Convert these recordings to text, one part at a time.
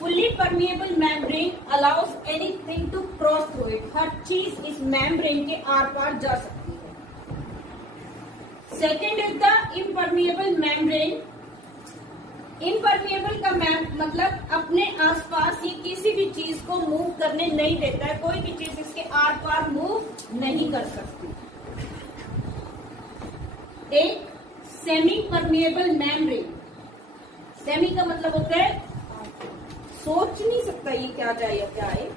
Fully permeable membrane allows anything to cross through it. हर चीज इस मेम्ब्रेन के आर पार जा सकती है। Second is the impermeable membrane. Impermeable का मतलब अपने आसपास ये किसी भी चीज को मूव करने नहीं देता है, कोई भी चीज इसके आर पार मूव नहीं कर सकती। एक सेमी परमिएबल मेम्ब्रेन। सेमी का मतलब होता है सोच नहीं सकता ये क्या जाए या क्या आए,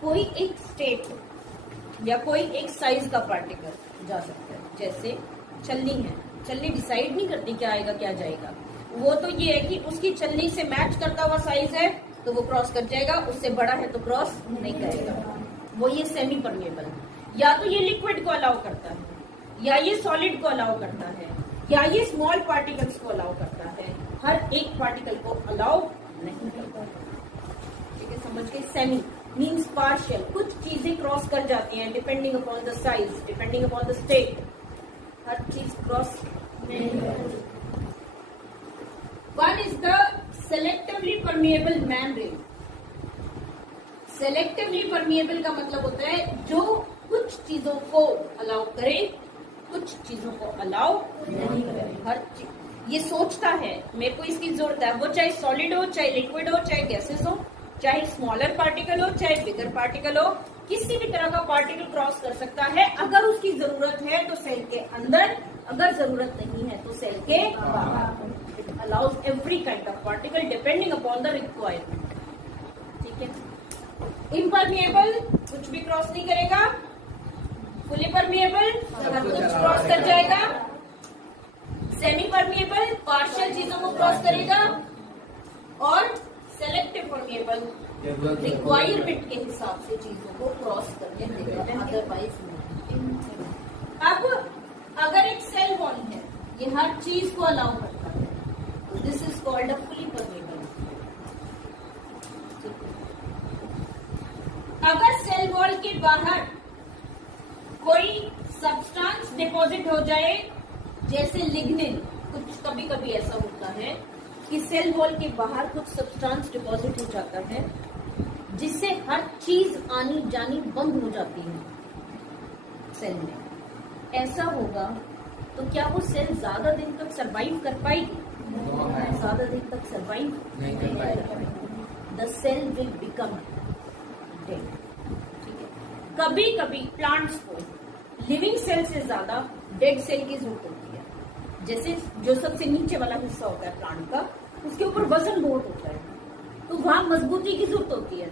कोई एक स्टेट या कोई एक साइज का पार्टिकल जा सकता है। जैसे छलनी है, छलनी डिसाइड नहीं करती क्या आएगा क्या जाएगा, वो तो ये है कि उसकी छलनी से मैच करता हुआ साइज है तो वो क्रॉस कर जाएगा, उससे बड़ा है तो क्रॉस नहीं करेगा। वो ये सेमी परमिएबल, या तो ये लिक्विड को अलाउ करता है, या ये सॉलिड को अलाउ करता है, या ये स्मॉल पार्टिकल्स को अलाउ करता है। हर एक पार्टिकल को अलाउ नहीं करता। ठीक है, समझ गए। सेमी मीन्स पार्शियल, कुछ चीजें क्रॉस कर जाती हैं depending upon the size, depending upon the state. हर चीज क्रॉस नहीं करती। One is the selectively permeable membrane. Selectively permeable का मतलब होता है जो कुछ चीजों को अलाउ करे, कुछ चीजों को अलाउ नहीं करे। हर चीज ये सोचता है मेरे को इसकी जरूरत है, वो चाहे सॉलिड हो, चाहे लिक्विड हो, चाहे गैसेस हो, चाहे स्मॉलर पार्टिकल हो, चाहे बिगर पार्टिकल हो, किसी भी तरह का पार्टिकल क्रॉस कर सकता है अगर उसकी जरूरत है तो सेल के अंदर, अगर जरूरत नहीं है तो सेल के बाहर। Allows every kind of particle depending upon the requirement. ठीक है। Impermeable कुछ भी क्रॉस नहीं करेगा, fully permeable हर कुछ क्रॉस कर जाएगा, सेमी परमिएबल पार्शियल चीजों को क्रॉस करेगा, और सेलेक्टिव परमिएबल रिक्वायरमेंट के हिसाब से चीजों को क्रॉस करने देगा, अदरवाइज नहीं। अब अगर एक सेल वॉल है, ये हर चीज को अलाउ करता है, this is called a fully permeable. अगर सेल वॉल के बाहर कोई सब्सटेंस डिपॉजिट हो जाए, जैसे लिग्निन, कुछ कभी कभी ऐसा होता है कि सेल वॉल के बाहर कुछ सब्सटेंस डिपॉजिट हो जाता है जिससे हर चीज आनी जानी बंद हो जाती है सेल में। ऐसा होगा तो क्या वो सेल ज्यादा दिन तक सरवाइव कर पाएगी? ज्यादा दिन तक सरवाइव नहीं कर पाएगी। The cell will become dead. ठीक है। कभी कभी प्लांट्स को लिविंग सेल से ज्यादा डेड सेल की जरूरत होती है। जैसे जो सबसे नीचे वाला हिस्सा होता है प्लांट का, उसके ऊपर वजन बहुत होता है, तो वहां मजबूती की जरूरत होती है।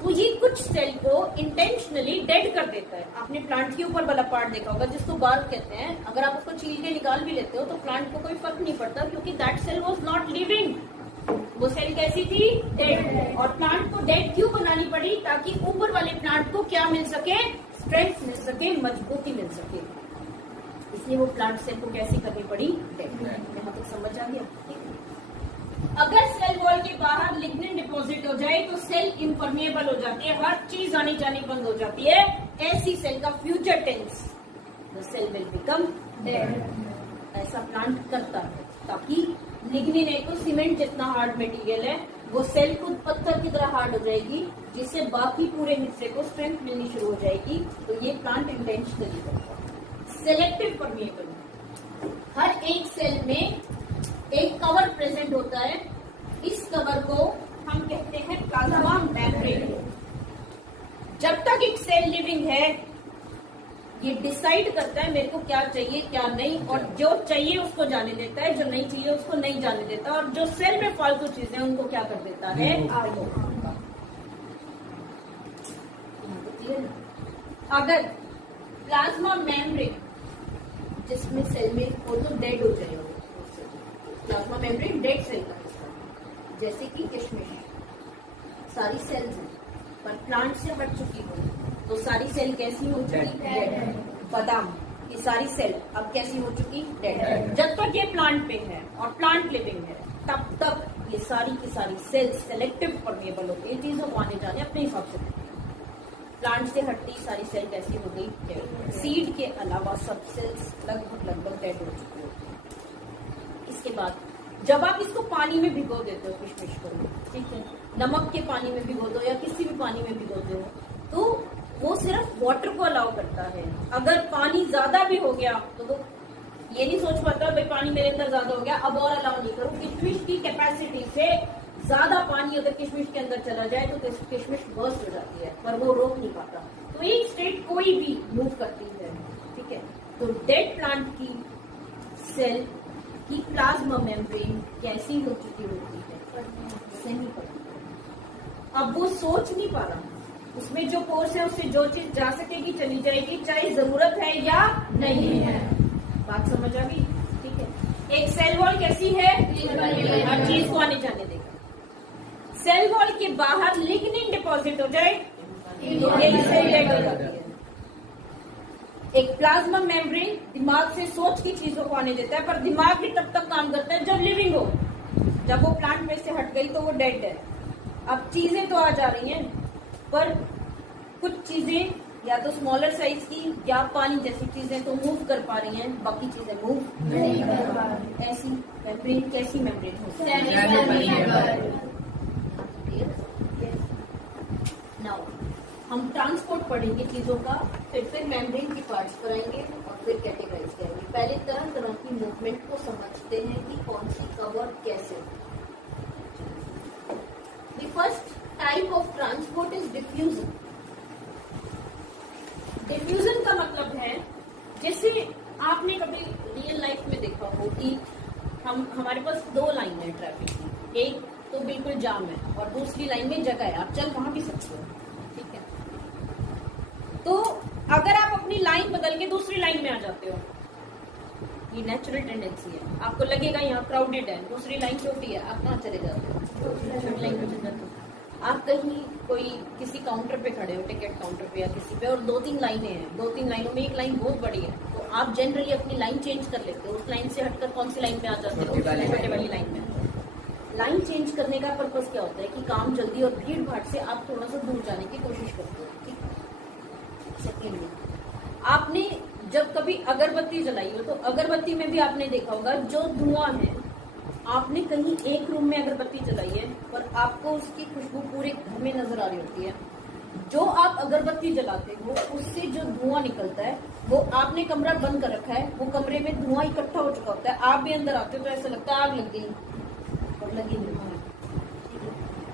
तो ये कुछ सेल को इंटेंशनली डेड कर देता है। आपने प्लांट के ऊपर वाला पार्ट देखा होगा जिसको बार्क कहते हैं, अगर आप उसको छील के निकाल भी लेते हो तो प्लांट को कोई फर्क नहीं पड़ता, क्योंकि that cell was not living. वो सेल कैसी थी? डेड। और प्लांट को डेड क्यों बनानी पड़ी? ताकि ऊपर वाले प्लांट को क्या मिल सके? स्ट्रेंथ मिल सके, मजबूती मिल सके। इसलिए वो प्लांट सेल को कैसी करनी पड़ी? डेड। यहाँ तक समझ आ गया? अगर सेल वॉल के बाहर लिग्निन डिपॉजिट हो जाए तो सेल इम्परमिएबल हो जाती है, हर चीज आनी जानी बंद हो जाती है। ऐसी सेल का future tense, the cell will become dead. ऐसा प्लांट करता है ताकि लिग्निन एक तो सीमेंट जितना हार्ड मटेरियल है, वो सेल खुद पत्थर की तरह हार्ड हो जाएगी, जिससे बाकी पूरे हिस्से को स्ट्रेंथ मिलनी शुरू हो जाएगी। तो ये प्लांट इंटेंशनली करता है। सेलेक्टिव परमिएबल, हर एक सेल में एक कवर प्रेजेंट होता है। इस कवर को हम कहते हैं प्लाज्मा मेम्ब्रेन। जब तक एक सेल लिविंग है, ये डिसाइड करता है मेरे को क्या चाहिए क्या नहीं, और जो चाहिए उसको जाने देता है, जो नहीं चाहिए उसको नहीं जाने देता, और जो सेल में फालतू चीजें उनको क्या कर देता है? अगर प्लाज्मा मेम्ब्रेन जिसमें सेल में वो तो डेड हो जाएगा, प्लाज्मा मेम्ब्रेन डेड सेल का हिस्सा, जैसे कि किशमिश सारी सेल्स हैं पर प्लांट से हट चुकी हो तो सारी सेल कैसी हो चुकी? डेड। बादाम की सारी सेल अब कैसी हो चुकी? डेड। जब तक ये प्लांट पे है और प्लांट लिविंग है तब तक ये सारी की सारी सेल सेलेक्टिव परमिएबल होती है, चीजों को आने जाने अपने हिसाब से। प्लांट से हटती सारी सेल कैसी हो गई? डेड। सीड के अलावा सब सेल्स लगभग डेड हो चुकी होती है। इसके बाद जब आप इसको पानी में भिगो देते हो किशमिश को, ठीक है, नमक के पानी में भिगो दो या किसी भी पानी में भिगोते हो, तो वो सिर्फ वाटर को अलाउ करता है। अगर पानी ज्यादा भी हो गया तो वो ये नहीं सोच पाता भाई पानी मेरे अंदर ज्यादा हो गया अब और अलाउ नहीं करूं। किशमिश की कैपेसिटी से ज्यादा पानी अगर किशमिश के अंदर चला जाए तो किशमिश बर्स्ट हो जाती है, पर वो रोक नहीं पाता। तो एक स्टेट कोई भी मूव करती है, ठीक है। तो डेड प्लांट की सेल की प्लाज्मा मेम्ब्रेन कैसी हो चुकी होती है, सेमी पतली। अब वो सोच नहीं पा रहा, उसमें जो पोर्स है उससे जो चीज जा सकेगी चली जाएगी, चाहे जरूरत है या नहीं है। बात समझ आ गई, ठीक है। एक सेल वॉल कैसी है, हर चीज को आने जाने देगा। सेल वॉल के बाहर लिग्निन डिपॉजिट हो जाए ये सेल डेड हो जाती है। एक प्लाज्मा मेम्ब्रेन दिमाग से सोच की चीजों को आने देता है, पर दिमाग भी तब तक काम करता है जब लिविंग हो। जब वो प्लांट में से हट गई तो वो डेड है। अब चीजें तो आ जा रही हैं, पर कुछ चीजें या तो स्मॉलर साइज की या पानी जैसी चीजें तो मूव कर पा रही हैं, बाकी चीजें मूव नहीं कर पा रही। ऐसी मेम्ब्रेन कैसी मेम्ब्रेन होती है। नाउ हम ट्रांसपोर्ट पढ़ेंगे चीजों का, फिर मेम्ब्रेन की पार्ट्स पर आएंगे और फिर कैटेगराइज करेंगे। पहले तरह तरह की मूवमेंट को समझते हैं कि कौन सी कब और कैसे। The first type of transport is diffusion. Diffusion का मतलब है, जैसे आपने कभी रियल लाइफ में देखा हो कि हमारे पास दो लाइन है ट्रैफिक की, एक तो बिल्कुल जाम है और दूसरी लाइन में जगह है, आप चल वहां भी सकते हो, ठीक है। तो अगर आप अपनी लाइन बदल के दूसरी लाइन में आ जाते हो, ये नेचुरल टेंडेंसी है, आपको लगेगा यहाँ क्राउडेड है, दूसरी लाइन छोटी है, आप कहाँ चले जाते हो, छोटी लाइन में चले जाते हो। आप कहीं कोई किसी काउंटर पे खड़े हो, टिकट काउंटर पे या किसी पे, और 2-3 लाइनें हैं, 2-3 लाइनों में एक लाइन बहुत बड़ी है, तो आप जनरली अपनी लाइन चेंज कर लेते हो, उस लाइन से हटकर कौन सी लाइन में आ जाते हो, छोटे वाली लाइन में। लाइन चेंज करने का पर्पस क्या होता है कि काम जल्दी और भीड़ भाड़ से आप थोड़ा सा दूर जाने की कोशिश करते हो, ठीक। सेकेंडली, आपने जब कभी अगरबत्ती जलाई हो तो अगरबत्ती में भी आपने देखा होगा जो धुआं है, आपने कहीं एक रूम में अगरबत्ती जलाई है और आपको उसकी खुशबू पूरे घर में नजर आ रही होती है। जो आप अगरबत्ती जलाते हो उससे जो धुआं निकलता है वो आपने कमरा बंद कर रखा है, वो कमरे में धुआं इकट्ठा हो चुका होता है, आप भी अंदर आते हो तो ऐसा लगता है आग लग गई, और लगी नहीं।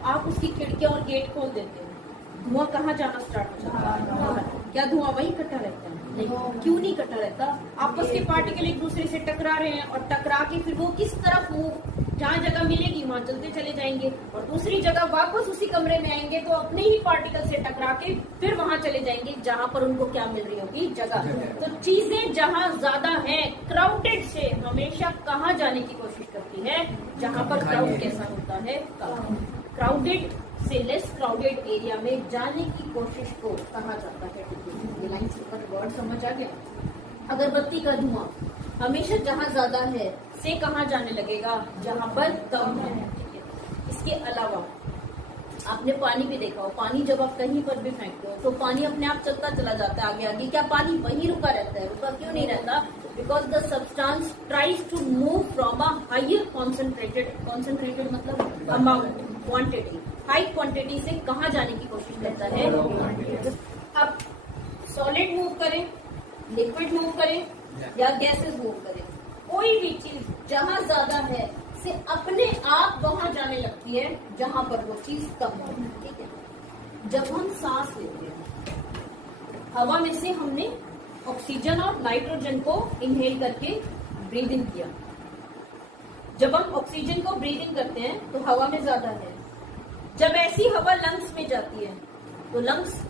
आप उसकी खिड़कियां और गेट खोल देते हो, धुआं कहाँ जाना स्टार्ट हो जाता है, क्या धुआं वहीं इकट्ठा रहता है? नहीं, क्यों नहीं इकट्ठा रहता? आपस के पार्टिकल एक दूसरे से टकरा रहे हैं और टकरा के फिर वो किस तरफ मूव, जहाँ जगह मिलेगी वहां चलते चले जाएंगे और दूसरी जगह वापस उसी कमरे में आएंगे तो अपने ही पार्टिकल से टकरा के फिर वहां चले जाएंगे जहां पर उनको क्या मिल रही होगी, जगह। तो चीजें जहां ज्यादा है क्राउडेड से हमेशा कहाँ जाने की कोशिश करती है, जहां पर क्राउड कैसा होता है, क्राउडेड से लेस क्राउडेड एरिया में जाने की कोशिश को कहा जाता है डिफ्यूजन। ये लाइन से वर्ड समझ आ गया। अगरबत्ती का धुआं हमेशा जहां ज्यादा है से कहाँ जाने लगेगा, जहां पर कम है, ठीक है। इसके अलावा आपने पानी भी देखा हो, पानी जब आप कहीं पर भी फेंकते हो तो पानी अपने आप चलता चला जाता है आगे आगे, क्या पानी वहीं रुका रहता है? रुका क्यों नहीं रहता? Because the substance tries to move from a higher concentrated मतलब अमाउंट, क्वांटिटी, हाई क्वांटिटी से कहाँ जाने की कोशिश करता है। अब सॉलिड मूव करें, लिक्विड मूव करें या गैसेस मूव करें, कोई भी चीज जहां ज्यादा है से अपने आप वहां जाने लगती है जहां पर वो चीज कम है, ठीक है। जब हम सांस लेते हैं, हवा में से हमने ऑक्सीजन और नाइट्रोजन को इनहेल करके ब्रीद इन किया। जब हम ऑक्सीजन को ब्रीद इन करते हैं तो हवा में ज्यादा है, जब ऐसी हवा लंग्स में जाती है तो लंग्स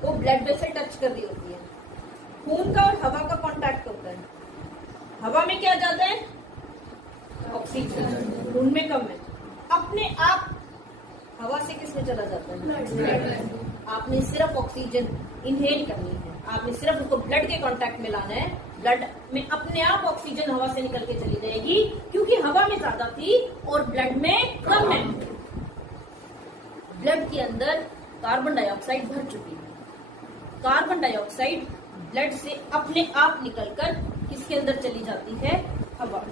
को ब्लड वेसल टच कर रही होती है, खून का और हवा का कांटेक्ट होता है, हवा में क्या जाता है, ऑक्सीजन, खून में कम है, अपने आप हवा से किसमें चला जाता है, आपने सिर्फ ऑक्सीजन इनहेल करनी है, आपने सिर्फ उसको ब्लड के कांटेक्ट में लाना है, ब्लड में अपने आप ऑक्सीजन हवा से निकल के चली जाएगी क्योंकि हवा में ज्यादा थी और ब्लड में कम है। ब्लड के अंदर कार्बन डाइऑक्साइड भर चुकी है, कार्बन डाइऑक्साइड ब्लड से अपने आप निकलकर किसके अंदर चली जाती है, हवा।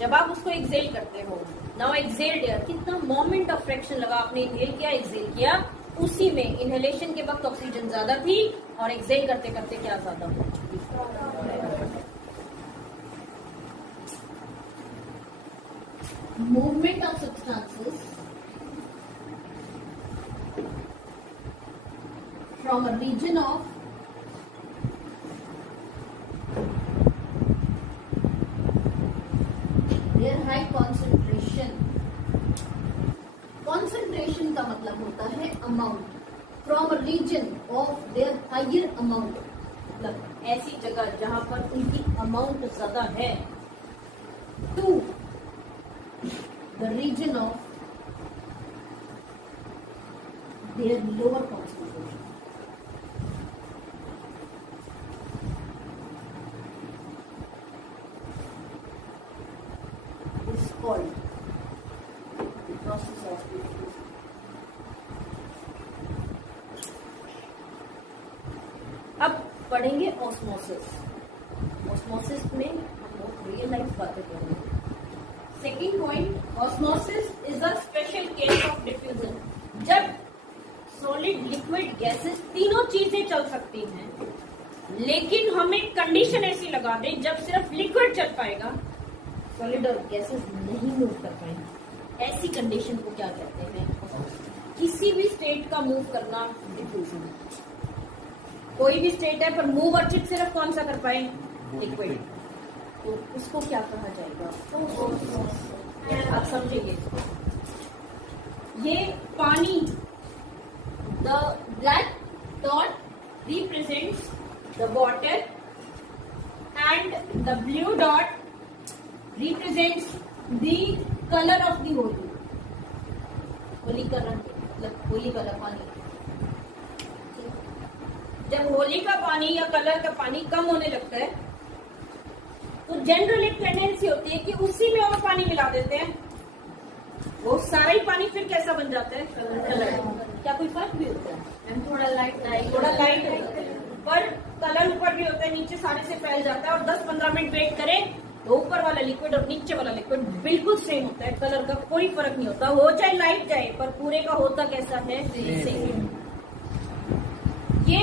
जब आप उसको एक्सेल करते हो नाउ एक्सेल्ड एयर, कितना मोमेंट ऑफ फ्रैक्शन लगा, आपने इनहेल किया एक्सेल किया, उसी में इनहेलेशन के वक्त ऑक्सीजन ज्यादा थी और एक्सेल करते करते क्या ज्यादा हो। Movement of substances from a region of their high concentration, concentration का मतलब होता है amount, from a region of their higher amount, मतलब ऐसी जगह जहां पर उनकी अमाउंट ज्यादा है, to the region of their lower concentration. Is called process of diffusion. अब पढ़ेंगे ऑस्मोसिस। ऑस्मोसिस में हम लोग रियल लाइफ बातें करेंगे। Second point, osmosis is a special case of diffusion. जब सॉलिड, लिक्विड, गैसेस तीनों चीजें चल सकती हैं, लेकिन हम एक कंडीशन ऐसी लगा दें जब सिर्फ लिक्विड चल पाएगा, सॉलिड और गैसेस नहीं मूव कर पाएंगे। ऐसी कंडीशन को क्या कहते हैं? किसी भी स्टेट का मूव करना डिफ्यूजन। कोई भी स्टेट है पर मूव अर्चित सिर्फ कौन सा कर पाए? लिक्विड। तो उसको क्या कहा जाएगा? आप समझेंगे इसको। ये पानी, the black dot represents the water and the blue dot represents the colour of the Holi. Holi का रंग मतलब होली वाला पानी। जब होली का पानी या कलर का पानी कम होने लगता है तो जनरल एक टेंडेंसी होती है कि उसी में और पानी मिला देते हैं, वो सारा ही पानी फिर कैसा बन जाता है? कलर। क्या कोई फर्क भी होता है? थोड़ा लाइट होता है, पर कलर ऊपर भी होता है, नीचे सारे से फैल जाता है। और 10-15 मिनट वेट करें तो ऊपर वाला लिक्विड और नीचे वाला लिक्विड बिल्कुल सेम होता है, कलर का कोई फर्क नहीं होता। हो चाहे लाइट जाए पर पूरे का होता कैसा है? सेम। ये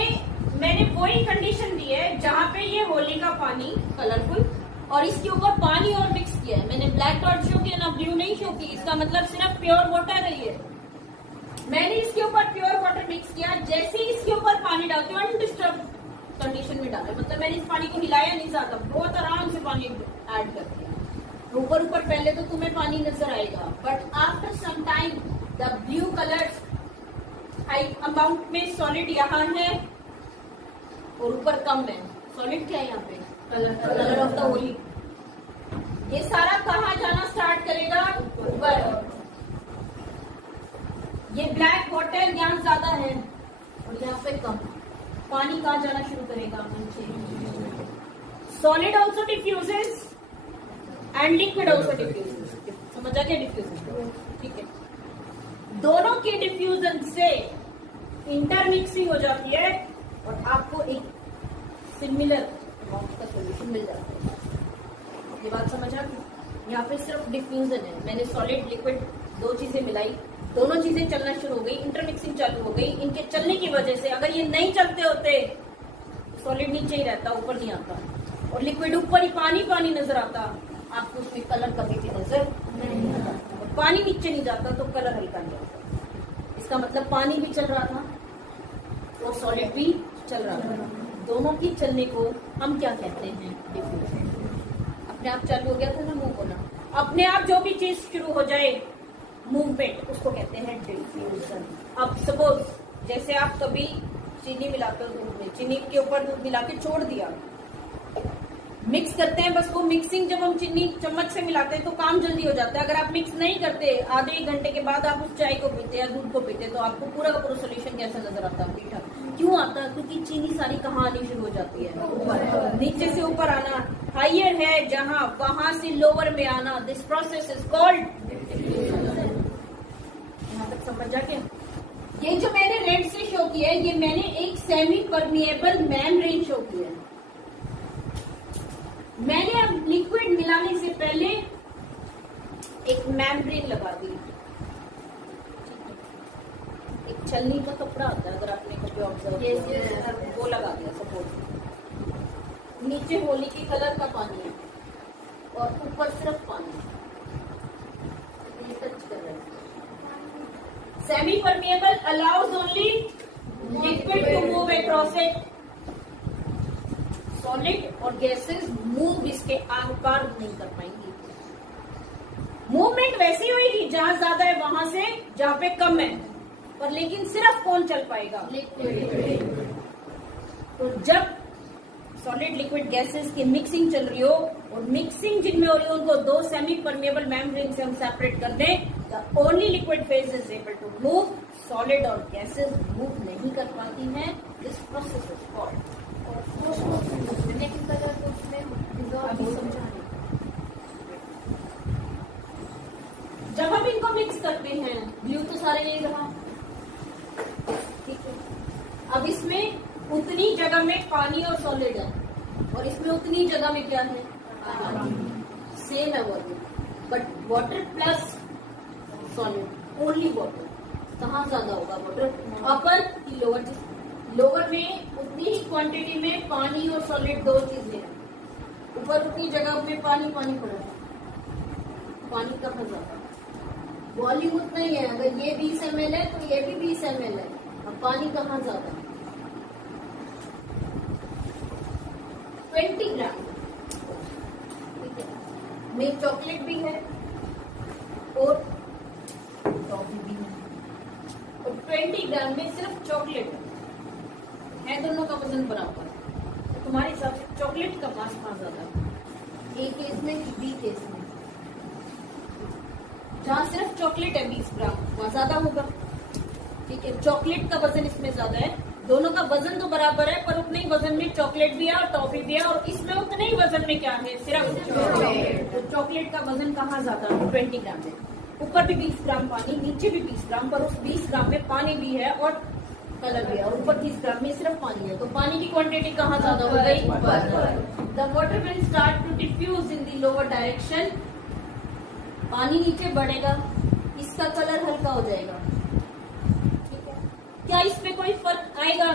मैंने वही कंडीशन दी है जहाँ पे ये होली का पानी कलरफुल और इसके ऊपर पानी और मिक्स किया है। मैंने ब्लैक डॉट शो किया ना, ब्लू नहीं शो की। इसका मतलब सिर्फ प्योर वाटर है ये। मैंने इसके ऊपर प्योर वाटर मिक्स किया, जैसे ही इसके ऊपर पानी डालते हो अनडिस्टर्ब कंडीशन में डाला, मतलब मैंने इस पानी को हिलाया नहीं ज्यादा, बहुत आराम से पानी ऐड कर दिया। ऊपर पहले तो तुम्हें पानी नजर आएगा, but after some time the blue colours high amount में सॉलिड यहाँ है और ऊपर कम है। सॉलिड क्या है यहाँ पे? Colour of the Holi. ये सारा कहाँ जाना स्टार्ट करेगा? ऊपर। ये ब्लैक वाटर यहाँ ज्यादा है और यहाँ पे कम। पानी कहाँ जाना शुरू करेगा? नीचे। Solid also diffuses and liquid also diffuses. समझ आ गया डिफ्यूजन? ठीक है। दोनों के डिफ्यूजन से इंटरमिक्सिंग हो जाती है और आपको एक सिमिलर अमाउंट का सोल्यूशन मिल जाता है। ये बात समझ आ गई? यहाँ पे सिर्फ डिफ्यूजन है। मैंने सॉलिड लिक्विड दो चीजें मिलाई, दोनों चीजें चलना शुरू हो गई, इंटरमिक्सिंग चालू हो गई। इनके चलने की वजह से अगर ये नहीं चलते होते सॉलिड नीचे ही रहता, ऊपर नहीं आता, और लिक्विड ऊपर ही पानी नजर आता, आपको उसमें कलर कभी भी नजर नहीं आता। और पानी नीचे नहीं जाता तो कलर हल्का नहीं आता। इसका मतलब पानी भी चल रहा था और सॉलिड भी चल रहा था। दोनों की चलने को हम क्या कहते हैं? डिफ्यूजन। अपने आप चालू हो गया था ना मूव होना, अपने आप जो भी चीज शुरू हो जाए मूवमेंट, उसको कहते हैं डिफ्यूजन। अब सपोज जैसे आप कभी चीनी मिलाते हो दूध में, चीनी के ऊपर दूध मिला के छोड़ दिया, मिक्स करते हैं, बस वो मिक्सिंग जब हम चीनी चम्मच से मिलाते हैं तो काम जल्दी हो जाता है। अगर आप मिक्स नहीं करते, आधे एक घंटे के बाद आप उस चाय को पीते या दूध को पीते तो आपको पूरा का पूरा सोल्यूशन कैसा नजर आता है? मीठा। क्यों आता है? क्योंकि चीनी सारी कहाँ आनी शुरू हो जाती है? ऊपर। नीचे से ऊपर आना। हायर है जहाँ, वहां से लोअर में आना। This process is called diffusion. यहाँ तक समझ आ गया? ये जो मैंने रेड से शो किया है, ये मैंने एक सेमी परमिएबल मेम्ब्रेन शो किया है। मैंने अब लिक्विड मिलाने से पहले एक मैम्ब्रेन लगा दी। एक छलनी का कपड़ा आता है, अगर आपने कभी ऑब्जर्व किया, वो लगा दिया सपोज। नीचे होली के कलर का पानी है और ऊपर सिर्फ पानी, ये टच कर रहे हैं। Semi permeable allows only liquid to move across it. Solid और गैसेस मूव इसके आर पार नहीं कर पाएंगी। मूवमेंट वैसी होगी जहां ज्यादा है वहां से जहां पे कम है, पर लेकिन सिर्फ कौन चल पाएगा? लिक्विड। तो जब सॉलिड लिक्विड गैसेस की मिक्सिंग चल रही हो और मिक्सिंग जिनमें हो रही हो उनको दो सेमी परमिएबल मेम्ब्रेन से हम सेपरेट कर दें, the only liquid phase is able to move. Solid और गैसेस मूव नहीं कर पाती हैं। This process is called. अभी समझा रहे। जब हम इनको मिक्स करते हैं, ब्लू तो सारे नहीं रहा, ठीक है। अब इसमें उतनी जगह में पानी और सॉलिड है और इसमें उतनी जगह में क्या है? सेम है water, but water plus solid, only water. कहाँ ज्यादा होगा वाटर? अपर की लोअर? लोअर में उतनी ही क्वांटिटी में पानी और सॉलिड दो चीजें हैं, ऊपर उतनी जगह में पानी पानी पड़ा है। पानी कहाँ ज्यादा? वॉल्यूम उतना ही है। अगर ये 20 ml है तो ये भी 20 ml है। अब पानी कहाँ ज्यादा? 20 ग्राम, ठीक है। में चॉकलेट भी है और टॉफी भी है, और 20 ग्राम में सिर्फ चॉकलेट है, दोनों का वजन बराबर। तो तुम्हारे हिसाब से चॉकलेट का मास कहाँ ज्यादा है? ए केस में कि बी केस में? जहाँ सिर्फ चॉकलेट है 20 ग्राम वहाँ ज्यादा होगा, ठीक है। चॉकलेट का वजन इसमें ज्यादा है। दोनों का वजन तो बराबर है, पर उतने ही वजन में चॉकलेट भी है और टॉफी भी है, और इसमें उतने ही वजन में क्या है? सिर्फ चॉकलेट। तो चॉकलेट का वजन कहाँ ज्यादा है? 20 ग्राम में। ऊपर भी 20 ग्राम पानी, नीचे भी 20 ग्राम, पर उस 20 ग्राम में पानी भी है और कलर भी है, और ऊपर 20 ग्राम में सिर्फ पानी है। तो पानी की क्वांटिटी कहाँ ज्यादा हो गई? The water will start to diffuse in the lower direction. पानी नीचे बढ़ेगा, इसका कलर हल्का हो जाएगा, ठीक है। क्या इसमें कोई फर्क आएगा?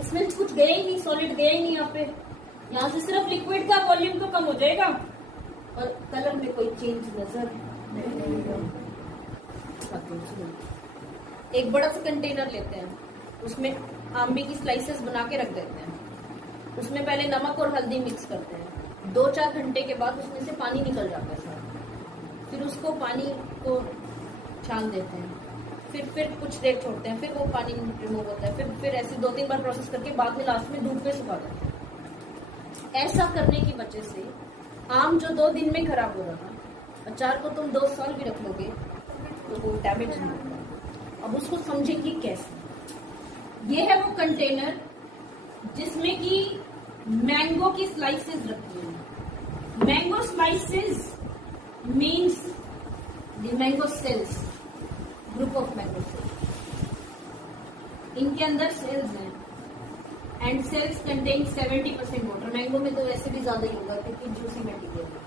इसमें कुछ गया ही नहीं, सॉलिड गया ही नहीं। यहाँ पे यहाँ से सिर्फ लिक्विड का वॉल्यूम तो कम हो जाएगा और कलर में कोई चेंज नजर नहीं। एक बड़ा सा कंटेनर लेते हैं, उसमें आंबे की स्लाइसेस बना के रख देते हैं, उसमें पहले नमक और हल्दी मिक्स करते हैं। 2-4 घंटे के बाद उसमें से पानी निकल जाता है सारा। फिर उसको पानी को छान देते हैं, फिर कुछ देर छोड़ते हैं, फिर वो पानी रिमूव होता है, फिर ऐसे 2-3 बार प्रोसेस करके बाद में लास्ट में धूप पे सुखा देते हैं। ऐसा करने की वजह से आम जो 2 दिन में खराब हो रहा था, अचार को तुम 2 साल भी रख लोगे तो वो डैमेज नहीं होता। अब उसको समझेंगे कैसे। ये है वो कंटेनर जिसमें कि मैंगो की स्लाइसेस रखी हैं। Mango slices means the mango cells, group of mango cells. इनके अंदर सेल्स हैं and sales contain 70% water. Mango में तो वैसे भी ज्यादा ही होगा क्योंकि जूसी मटेरियल है।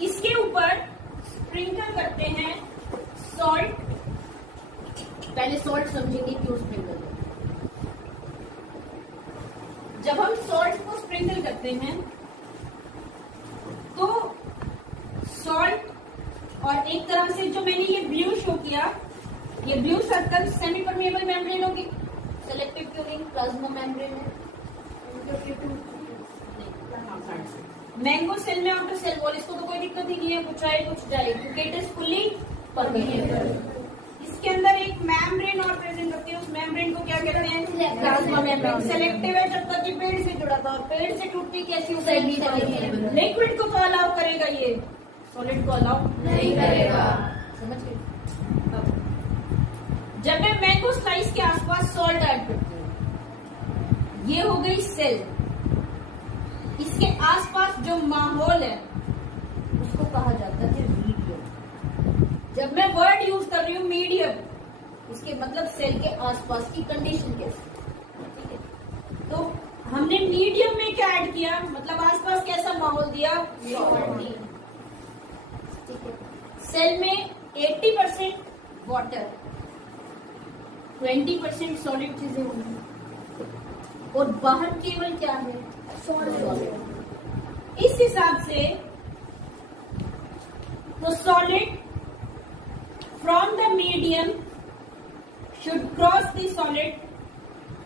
इसके ऊपर स्प्रिंकल करते हैं सॉल्ट। पहले सॉल्ट समझेंगे क्यों स्प्रिंकल करते हैं। जब हम सॉल्ट को स्प्रिंकल करते हैं तो सॉल्ट और एक तरह से जो मैंने ये ब्लू शो किया, ये blue circle semi permeable membrane होगी। सेलेक्टिव ट्यूबिंग प्लाज्मा मेम्ब्रेन है। मैंगो सेल में आउटर सेल वॉल, इसको तो कोई दिक्कत ही नहीं है, कुछ आए कुछ जाए क्योंकि इट इज फुल्ली परमिएबल। इसके अंदर एक मेम्ब्रेन और प्रेजेंट होती है, उस मेम्ब्रेन को क्या कहते हैं? Plasma membrane. सेलेक्टिव है जब तक ये पेड़ से जुड़ा था, और पेड़ से टूटती कैसी हो जाएगी? लिक्विड को तो अलाउ करेगा, ये सॉलिड को अलाउ नहीं करेगा। समझ गए? जब मैं मैंगो स्लाइस के आसपास सॉल्ट ऐड करती हूँ, ये हो गई सेल। इसके आसपास जो माहौल है उसको कहा जाता है मीडियम। जब मैं वर्ड यूज कर रही हूँ मीडियम, इसके मतलब सेल के आसपास की कंडीशन कैसी, ठीक है। तो हमने मीडियम में क्या ऐड किया, मतलब आसपास कैसा माहौल दिया? सेल में 80% वाटर, 20% सॉलिड चीजें होंगी, और बाहर केवल क्या है, सॉलिड। इस हिसाब से तो solid from the medium should cross the solid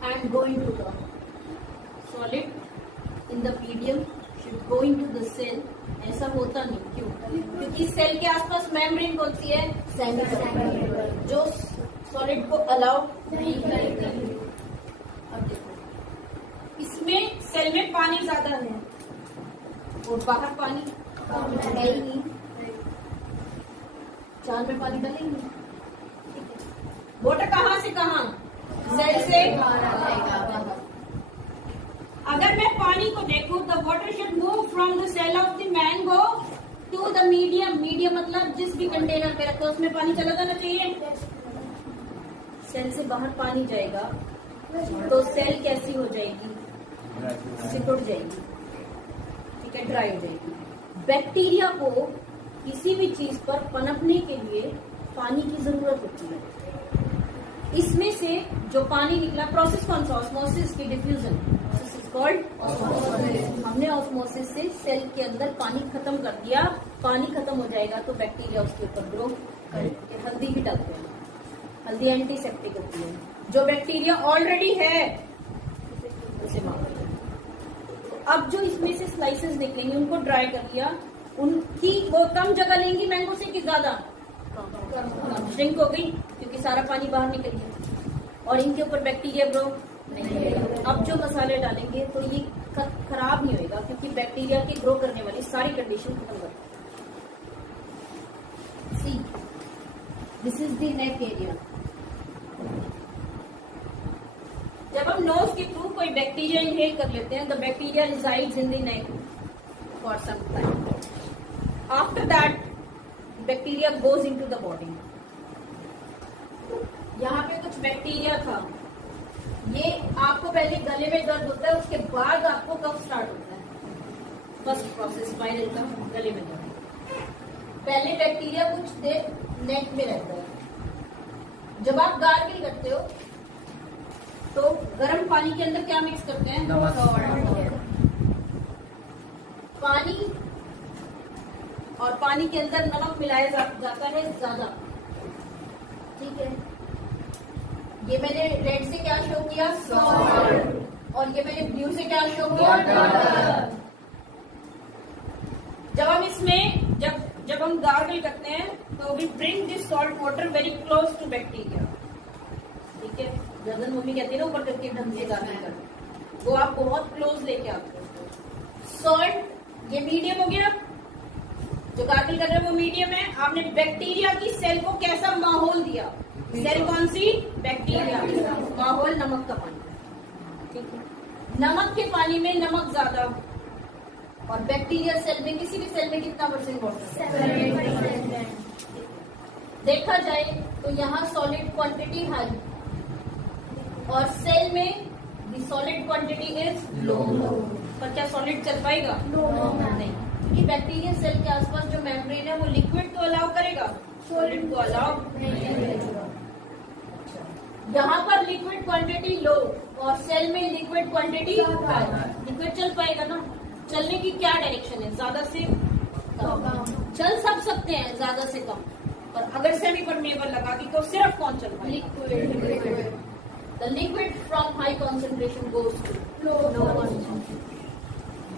and go into the solid in the medium should go into the cell. ऐसा होता नहीं, क्यों? क्योंकि सेल के आसपास मेम्ब्रेन कौन सी है, सेमी, जो सॉलिड को अलाउ नहीं करेगी। अब देखो, इसमें सेल में पानी ज्यादा है और बाहर पानी है ही नहीं, चार में पानी डालेंगे, वाटर कहाँ से कहाँ, सेल से बाहर। अगर मैं पानी को देखूं, the water should move from the cell of the mango to the medium. Medium मतलब जिस भी कंटेनर पे रखो उसमें पानी चला जाना चाहिए। सेल से बाहर पानी जाएगा तो सेल कैसी हो जाएगी, सिकुड़ जाएगी, ठीक है, ड्राई हो जाएगी। बैक्टीरिया को किसी भी चीज पर पनपने के लिए पानी की जरूरत होती है। इसमें से जो पानी निकला, प्रोसेस कौन सा, ऑस्मोसिस की डिफ्यूजन, हमने ऑस्मोसिस से सेल के अंदर पानी खत्म कर दिया। पानी खत्म हो जाएगा तो बैक्टीरिया उसके ऊपर ग्रो करके हल्दी भी डालते हैं। हल्दी एंटीसेप्टिक होती है। जो बैक्टीरिया ऑलरेडी है उसे मार देते हैं। तो अब जो इसमें से स्लाइसेस निकलेंगे उनको ड्राई कर लिया, उनकी वो कम जगह लेंगी मैंगो से कि ज्यादा, कम श्रिंक हो गई क्योंकि सारा पानी बाहर निकल गया और इनके ऊपर बैक्टीरिया ग्रो नहीं। अब जो मसाले डालेंगे तो ये खराब नहीं होगा क्योंकि बैक्टीरिया की ग्रो करने वाली सारी कंडीशन खत्म कर सी। This is the neck area. जब हम नोज के थ्रू कोई बैक्टीरिया इनहेल कर लेते हैं, the bacteria resides in the neck for some time. After that bacteria goes into the body. यहाँ पे कुछ बैक्टीरिया था, ये आपको पहले गले में दर्द होता है, उसके बाद आपको कफ स्टार्ट होता है। फर्स्ट प्रोसेस वायरल का गले में दर्द। पहले बैक्टीरिया कुछ देर नेक में रहता है। जब आप गार्गल करते हो तो गर्म पानी के अंदर क्या मिक्स करते हैं, पानी, और पानी के अंदर नमक मिलाया जाता है ज्यादा, ठीक है। ये मैंने रेड से क्या शो किया, सॉल्ट, और ये मैंने ब्लू से क्या शो किया, वाटर। जब हम इसमें जब हम गार्गल करते हैं तो we bring this salt water very close to bacteria, ठीक है। गर्दन मम्मी कहती है ना ऊपर करके ढंग से गार्गल कर, वो आप बहुत क्लोज लेके आते हो। सॉल्ट ये मीडियम हो गया, जो गार्गल कर रहे हैं वो मीडियम है। आपने बैक्टीरिया की सेल को कैसा माहौल दिया, सेल कौन सी, बैक्टीरिया, माहौल नमक का पानी, ठीक है। नमक के पानी में नमक ज्यादा, और बैक्टीरिया सेल में, किसी भी सेल में कितना परसेंट वाटर, देखा जाए तो यहाँ सॉलिड क्वांटिटी हाई और सेल में the solid quantity is low. पर क्या सॉलिड चल पाएगा, नहीं, क्योंकि बैक्टीरिया सेल के आसपास जो मेम्ब्रेन है वो लिक्विड को अलाउ करेगा, सॉलिड को अलाउ नहीं करेगा। यहाँ पर लिक्विड क्वांटिटी लो और सेल में लिक्विड क्वांटिटी हाई। लिक्विड चल पाएगा ना, चलने की क्या डायरेक्शन है, ज्यादा से कम। चल सब सकते हैं ज्यादा से कम, पर अगर सेमी परमेबल लगा दी तो सिर्फ कौन चल पाएगा, liquid. The liquid from high concentration goes to low concentration.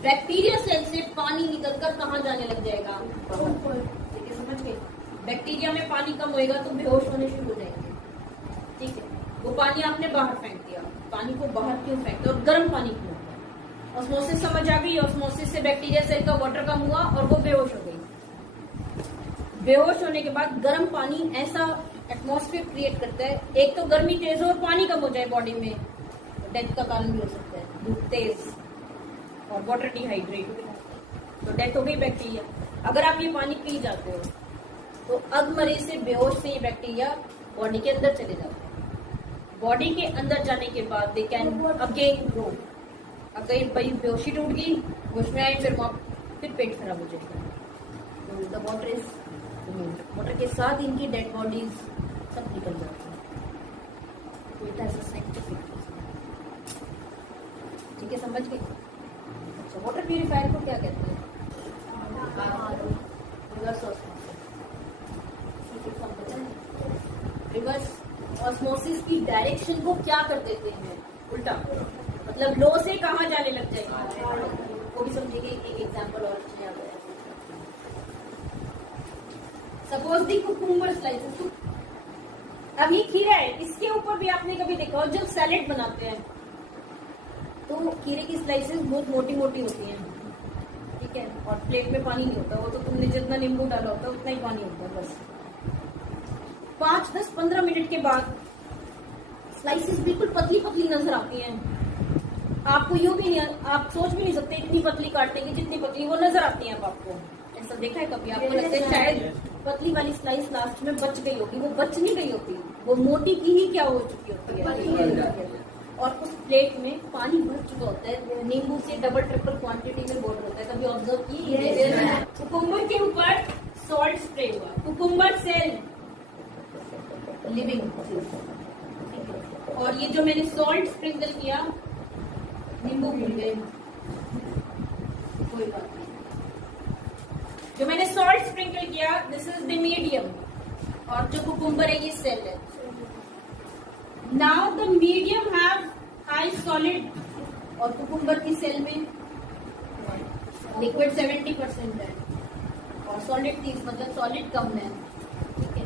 Bacteria cell से पानी निकलकर कहाँ जाने लग जाएगा, ठीक है, समझ गए। बैक्टीरिया में पानी कम होएगा तो बेहोश होने शुरू हो जाएंगे, ठीक है। वो पानी आपने बाहर फेंक दिया, पानी को बाहर क्यों फेंकते और गर्म पानी क्यों, ऑस्मोसिस समझ आ गई। ऑस्मोसिस से बैक्टीरिया सेल का वाटर कम हुआ और वो बेहोश हो गई। बेहोश होने के बाद गर्म पानी ऐसा एटमॉस्फेयर क्रिएट करता है, एक तो गर्मी तेज हो और पानी कम हो जाए बॉडी में, डेथ का कारण भी हो सकता है, धूप तेज और वाटर डिहाइड्रेट, तो डेथ हो गई बैक्टीरिया। अगर आप ये पानी पी जाते हो तो अधमरे से बेहोश से ये बैक्टीरिया बॉडी के अंदर चले जाते हैं। बॉडी के अंदर जाने के बाद दे कैन अगेन ग्रो। अगर बेहोशी टूट गई, होश में आए, फिर पेट खराब हो जाएगा। तो द वाटर इज वाटर के साथ इनकी डेड बॉडीज सब निकल जाती हैं। तो इट हैज अ साइंटिफिक, ठीक है, समझ गए। अच्छा, वाटर प्यूरिफायर को क्या कहते हैं? रिवर्स ऑस्मोसिस की डायरेक्शन को क्या कर देते हैं? उल्टा, मतलब लो से कहाँ जाने लग जाएगा वो भी समझेंगे। एक एग्जांपल और याद है, सपोज दी कुकुम्बर स्लाइसेस। अब ये खीरा है, इसके ऊपर भी आपने कभी देखा हो जब सैलेड बनाते हैं तो खीरे की स्लाइसेस बहुत मोटी मोटी होती हैं, ठीक है, और प्लेट में पानी नहीं होता, वो तो तुमने जितना नींबू डाला होता है उतना ही पानी होता है बस। 5, 10, 15 मिनट के बाद स्लाइसेस बिल्कुल पतली पतली नजर आती हैं। आपको यूं भी नहीं, आप सोच भी नहीं सकते इतनी पतली काटेंगे, जितनी पतली वो नजर आती है। अब आपको ऐसा देखा है कभी? आपको लगता है शायद पतली वाली स्लाइस लास्ट में बच गई होगी, वो बच नहीं गई होती, वो मोटी की ही क्या हो चुकी होती है। और उस प्लेट में पानी भर चुका होता है, नींबू से डबल ट्रिपल क्वांटिटी में बॉइल होता है। कभी ऑब्जर्व की? कुकुम्बर के ऊपर सॉल्ट स्प्रे हुआ, कुकुम्बर सेल लिविंग, और ये जो मैंने सॉल्ट स्प्रिंकल किया, नींबू भूल गए, कोई बात नहीं, जो मैंने सॉल्ट स्प्रिंकल किया दिस इज द मीडियम, और जो कुकुम्बर है ये सेल है। Now the medium have high solid, और कुकुम्बर की सेल में लिक्विड 70% है और सॉलिड 30, मतलब सॉलिड कम है, ठीक है।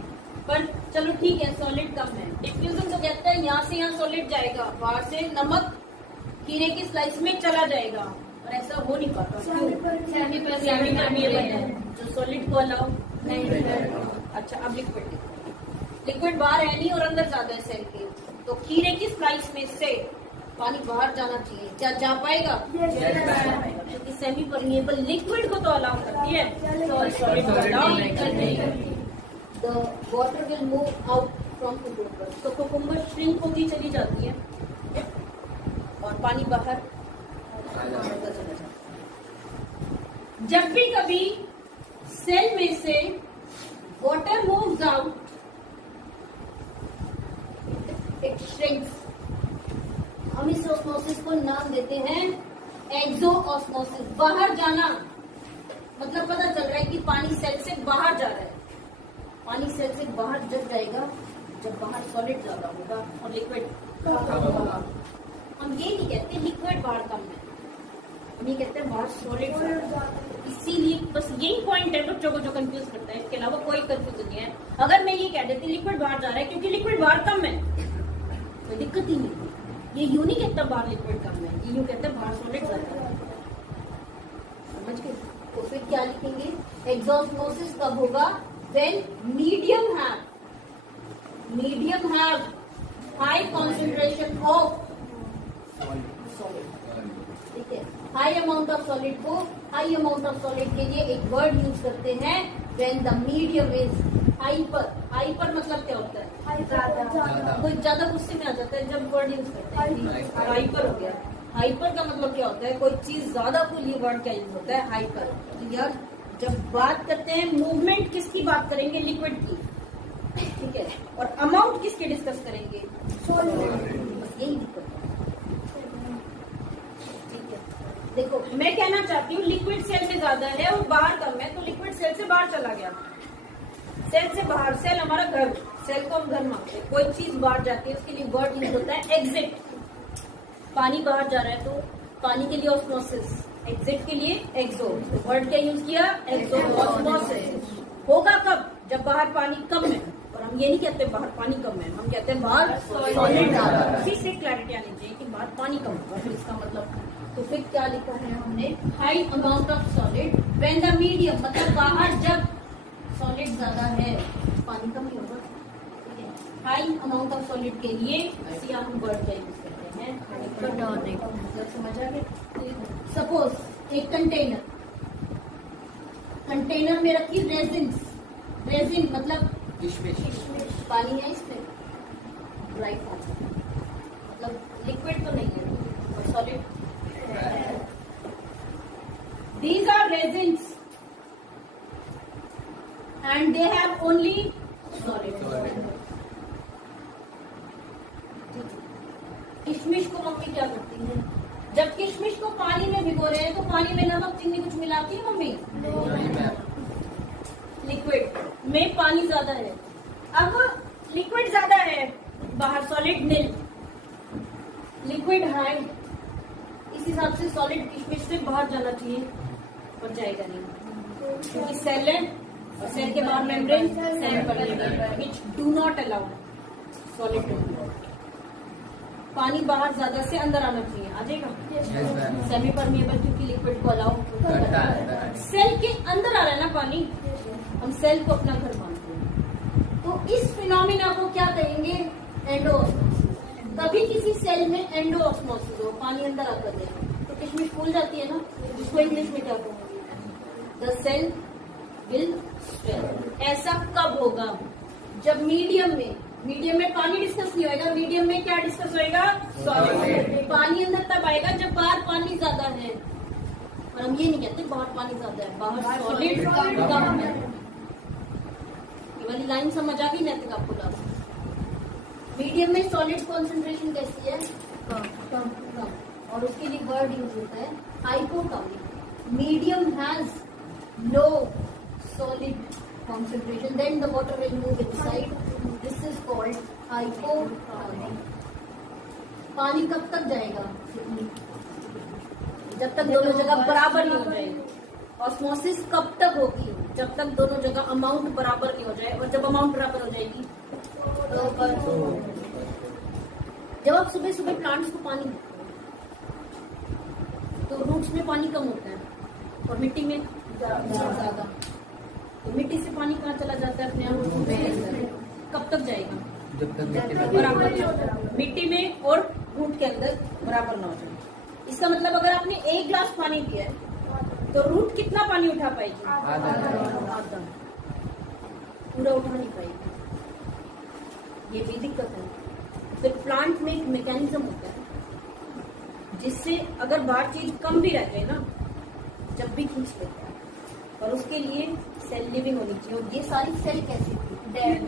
पर चलो ठीक है, सॉलिड कम है। डिफ्यूजन तो कहता है यहाँ से यहाँ सॉलिड जाएगा, बाहर से नमक खीरे की स्लाइस में चला जाएगा, और ऐसा हो नहीं पाता। जो सॉलिड को अलाउ नहीं। अच्छा, अब लिक्विड बाहर है नहीं और अंदर ज्यादा है सेल के, तो खीरे की स्लाइस में से पानी बाहर जाना चाहिए। क्या जा पाएगा? क्योंकि सेमी परमिएबल लिक्विड को तो अलाउ करती है, तो सॉलिड को अलाउ नहीं करती। The water will move out from cucumber, तो कुकुम्बर श्रिंक होती चली जाती है और पानी बाहर चला जाता है। जब भी कभी सेल में से water moves out, it shrinks. हम इस ऑस्मोसिस को नाम देते हैं एक्सो ऑस्मोसिस। बाहर जाना मतलब पता चल रहा है कि पानी सेल से बाहर जा रहा है। पानी सेल से बाहर जब जाएगा जब बाहर सॉलिड ज्यादा होगा और लिक्विड कम होगा। हम ये नहीं कहते लिक्विड बाहर कम है, हम ये कहते हैं बाहर सॉलिड। इसीलिए बस यही पॉइंट है बच्चों को जो कंफ्यूज करता है, इसके अलावा कोई कंफ्यूजन नहीं है। अगर मैं ये कह देती लिक्विड बाहर जा रहा है क्योंकि लिक्विड बाहर कम है, कोई दिक्कत ही नहीं। ये यूं नहीं कहता बाहर लिक्विड कम है, ये यूं कहता है बाहर सॉलिड ज्यादा है। समझ गए? तो फिर क्या लिखेंगे? एक्सोस्मोसिस कब होगा? When medium have high concentration of solid, ठीक है। हाई अमाउंट ऑफ सॉलिड को, हाई अमाउंट ऑफ सॉलिड के लिए एक वर्ड यूज करते हैं when the medium is hyper। Hyper मतलब क्या होता है? कोई ज्यादा गुस्से में आ जाता है जब वर्ड यूज करते हैं, हाइपर हो गया। हाइपर का मतलब क्या होता है? कोई चीज ज्यादा को लिए वर्ड क्या यूज होता है? हाइपर। तो यार जब बात करते हैं मूवमेंट किसकी बात करेंगे? लिक्विड की, ठीक है। और अमाउंट किसके डिस्कस करेंगे? सॉलिड। बस यही दिक्कत है, ठीक है। देखो मैं कहना चाहती हूँ लिक्विड सेल में ज्यादा है और बाहर कम है, तो लिक्विड सेल से बाहर चला गया। सेल से बाहर, सेल हमारा घर, सेल को हम घर मानते हैं। कोई चीज बाहर जाती है उसके लिए वर्ड यूज होता है एग्जिट। पानी बाहर जा रहा है तो पानी के लिए ऑस्मोसिस, एग्जिट के लिए एक्सो। वर्ड क्या यूज किया? एक्सो ऑस्मोसिस। होगा कब? जब बाहर पानी कम है। और हम ये नहीं कहते बाहर पानी कम है, हम कहते हैं बाहर सॉलिड ज्यादा। उसी से क्लैरिटी आनी चाहिए कि बाहर पानी कम होगा, फिर इसका मतलब। तो फिर क्या लिखा है हमने? High amount of solid when the medium, मतलब बाहर जब सॉलिड ज्यादा है पानी कम ही होगा, ठीक है। हाई अमाउंट ऑफ सॉलिड के लिए इसी हम वर्ड का यूज करते हैं। समझ आ गया? सपोज एक कंटेनर में रखी रेजिन मतलब पानी है इसमें, ड्राई फॉर्म, मतलब लिक्विड तो नहीं है और solid. These are resins. and they have only solid. किशमिश को मम्मी क्या करती है? जब किशमिश को पानी में भिगो रहे हैं तो पानी में नमक चीनी कुछ मिलाती है मम्मी? लिक्विड में पानी ज्यादा है, अब लिक्विड ज्यादा है, बाहर सॉलिड नील, लिक्विड हाई, इस हिसाब से सॉलिड किशमिश से बाहर जाना चाहिए और जाएगा नहीं, क्योंकि सेल है और सेल के बाहर मेम्ब्रेन सेल कर लेगा, which do not allow solid to. पानी बाहर ज्यादा से अंदर आना चाहिए, आ जाएगा सेमी परमिएबल, क्योंकि लिक्विड को अलाउ करता है। सेल के अंदर आ रहा है ना पानी, हम सेल को अपना घर मानते हैं, तो इस फिनोमिना को क्या कहेंगे? एंडोऑस्मोसिस। कभी किसी सेल में एंडोऑस्मोसिस हो, पानी अंदर आता है तो किशमिश फूल जाती है ना, जिसको इंग्लिश में क्या कहोगे? The cell will swell. ऐसा कब होगा? जब मीडियम में पानी डिस्कस नहीं होगा, मीडियम में क्या डिस्कस होगा? सॉलिड। पानी अंदर तब आएगा जब बाहर पानी ज्यादा है, और हम ये नहीं कहते बाहर पानी ज्यादा है, बाहर सॉलिड कम है। ये वाली लाइन समझ आ गई नैतिक आपको? लास्ट मीडियम में सॉलिड कॉन्सेंट्रेशन कैसी है? कम, और उसके लिए वर्ड यूज होता है hypotonic. Medium has low solid concentration, then the water will move inside. This is called hypotonic. पानी कब तक जाएगा? जब तक दोनों जगह बराबर नहीं हो जाएगा। ऑस्मोसिस कब तक होगी? जब तक दोनों जगह अमाउंट बराबर नहीं हो जाए, और जब अमाउंट बराबर हो जाएगी तो जब आप सुबह सुबह प्लांट्स को पानी देते हो तो रूट्स में पानी कम होता है और मिट्टी में ज्यादा, तो मिट्टी से पानी कहाँ चला जाता है? अपने आप। कब तक जाएगा? जब तक बराबर नहीं होता, मिट्टी में और रूट के अंदर बराबर ना हो जाए। इसका मतलब अगर आपने 1 गिलास पानी पिया है तो रूट कितना पानी उठा पाएगी? आधा, पूरा उठा नहीं पाएगी। ये भी दिक्कत है। फिर प्लांट में एक मैकेनिज्म होता है जिससे अगर बाहर चीज कम भी रह जाए ना, जब भी खींच लेता है, और उसके लिए सेल लिविंग होनी चाहिए। और ये सारी सेल कैसी थी? डेड।